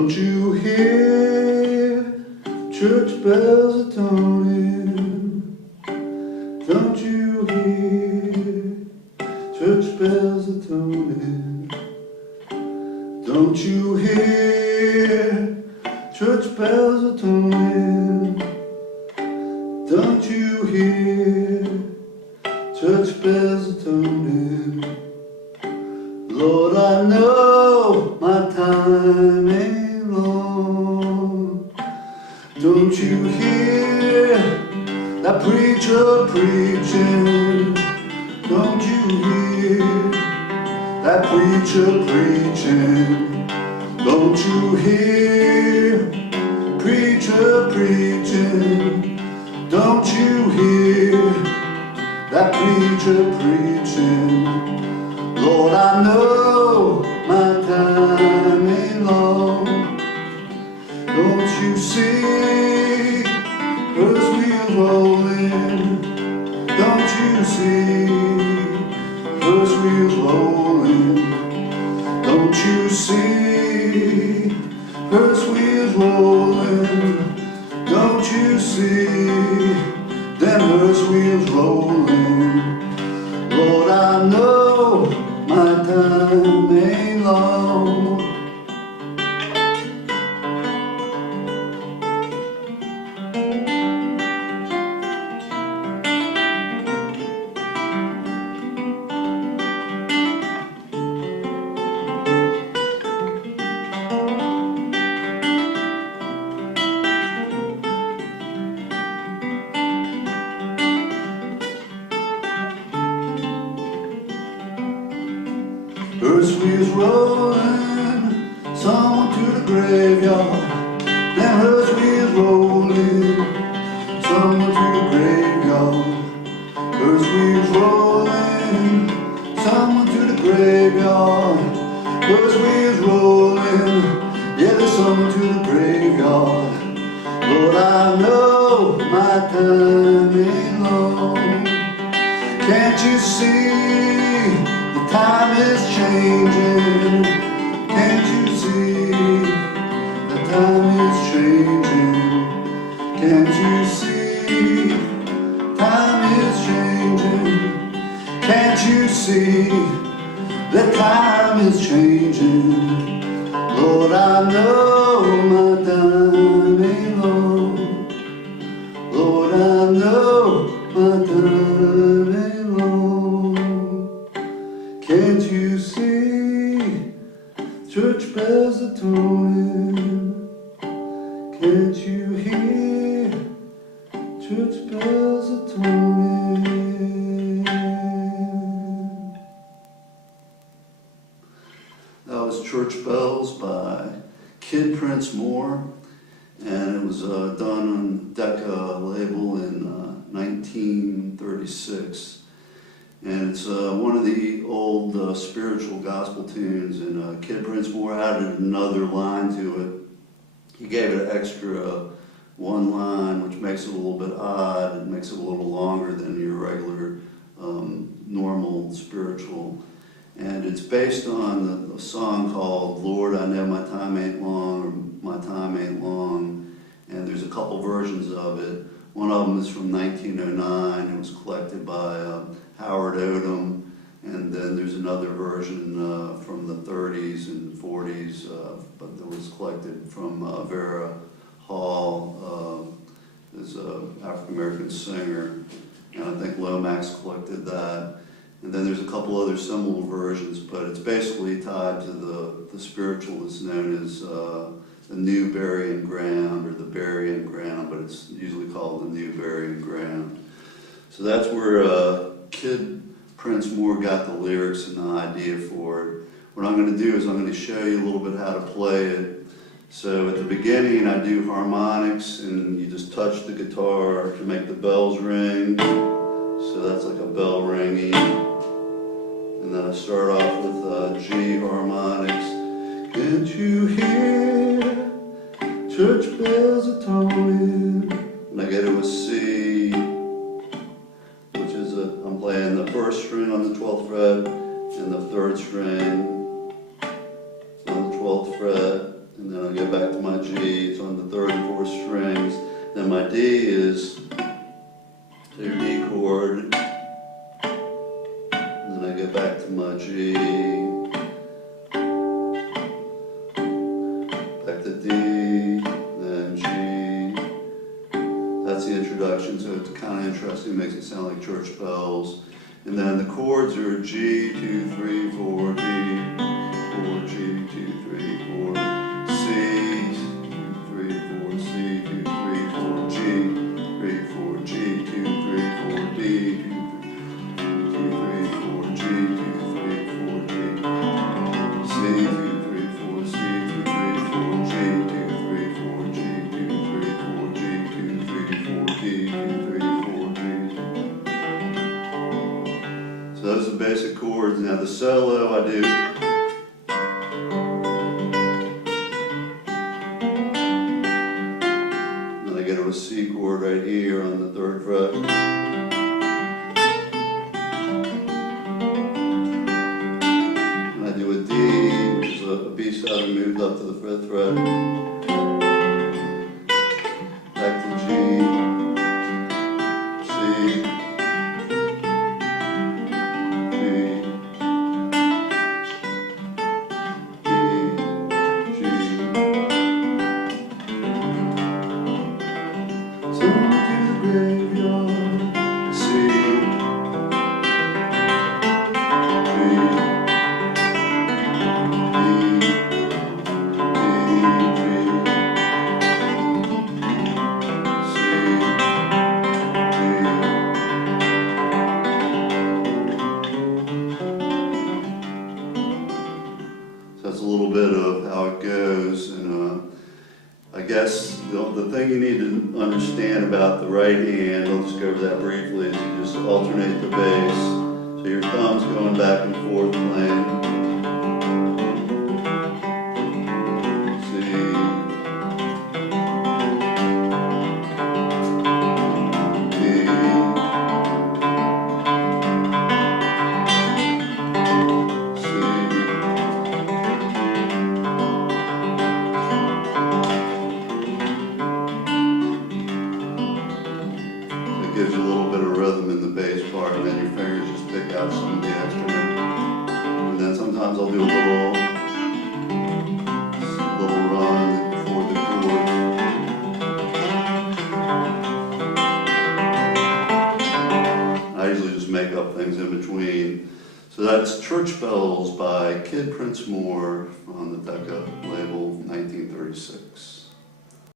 Don't you hear church bells are tolling? Don't you hear church bells are tolling? Don't you hear church bells are tolling? Don't you hear church bells are tolling? Lord, I know my time ain't long. Don't you hear that preacher preaching? Don't you hear that preacher preaching? Don't you hear preacher preaching? Don't you hear that preacher preaching? Lord, I know my time ain't long. Don't you see those wheels rolling? Don't you see those wheels rolling? Don't you see those wheels rolling? Don't you see them hearse wheels rolling? Lord, I know my time ain't long. Hearse wheels rolling, someone to the graveyard. Them hearse wheels rolling, someone to the graveyard. Hearse wheels rolling, someone to the graveyard. Hearse wheels rolling, yeah, there's someone to the graveyard. Lord, I know my time ain't long. Can't you see the time is changing? Can't you see the time is changing? Can't you see time is changing? Can't you see that time is changing? Lord, I know my time ain't long. Lord, I know my time ain't long. Can't you see church bells are tolling? Can't you hear church bells are tolling? That was Church Bells by Kid Prince Moore, and it was done on Decca label in 1936. And it's one of the old spiritual gospel tunes, and Kid Prince Moore added another line to it. He gave it an extra one line, which makes it a little bit odd. It makes it a little longer than your regular normal spiritual. And it's based on the song called Lord, I Know My Time Ain't Long, or My Time Ain't Long. And there's a couple versions of it. One of them is from 1909. It was collected by Howard Odom. And then there's another version from the 30s and 40s, but that was collected from Vera Hall, who's an African-American singer. And I think Lomax collected that. And then there's a couple other similar versions, but it's basically tied to the spiritual that's known as the New Burying Ground, or the Burying Ground, but it's usually called the New Burying Ground. So that's where Kid Prince Moore got the lyrics and the idea for it. What I'm going to do is I'm going to show you a little bit how to play it. So at the beginning I do harmonics, and you just touch the guitar to make the bells ring. So that's like a bell ringing. And then I start off with G harmonics. Can't you hear church bells are tolling? And I get to a C, which is I'm playing the first string on the 12th fret and the third string on the 12th fret, and then I'll get back my D is to your D chord, and then I go back to my G, back to D, then G. That's the introduction, so it's kind of interesting, makes it sound like church bells. And then the chords are G, 2, 3, 4, D, 4, G, 2, 3, 4, C, 2, 3, 4, C, 2, 3, 4, G, 3, 4, G, 2, 3, 4, D, 2, 3, 4, G, 2, 3, 4, D, C, 2, 3, 4, C, 2, 3, 4, G, 2, 3, 4, G, 2, 3, 4, G, 2, 3, 4, D, 2, 3, 4, D. So those are the basic chords. Now the solo I do. Then I get to a C chord right here on the 3rd fret. And I do a D, which is a B7 moved up to the 5th fret. Back to G, C, that's a little bit of how it goes, and I guess the thing you need to understand about the right hand, I'll just go over that briefly, is you just alternate the bass. So your thumb's going back and forth playing. C, D, C. Gives you a little bit of rhythm in the bass part, and then your fingers just pick out some of the extra. And then sometimes I'll do a little run before the chords. I usually just make up things in between. So that's Church Bells by Kid Prince Moore from